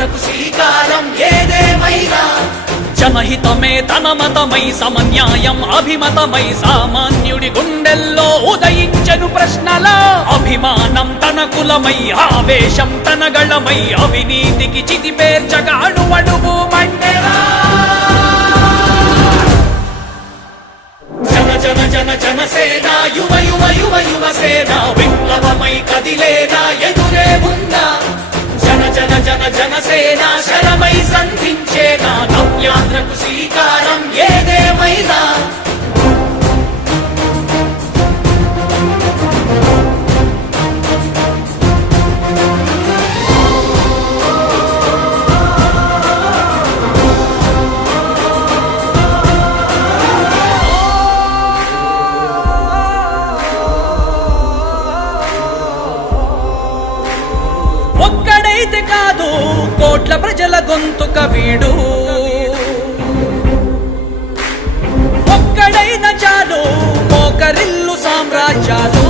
జనయాత్రకు శ్రీకారం ఏదేమైనా జనహితమే తన మతమై సమన్యాయం అభిమతమై సామాన్యుడి గుండెల్లో ఉదయించెను ప్రశ్నల అభిమానం తన కులమై ఆవేశం తన గళమై అవినీతికి చితిపేర్చగా అణువణువు మండెరా జన జన జన జనసేన యువ యువ యువ యువసేన విప్లవమై కదిలేనా ఎదురే ఉందా జన జన జన జనసేన శరమై సంధించేనా నవ్యాత్రకు శ్రీకారం ఏదేమైనా ఒక్కడైతే కాదు కోట్ల ప్రజల గొంతుక వీడు ఒక్కడైన చాలు మోకరిల్లు సామ్రాజ్యాలు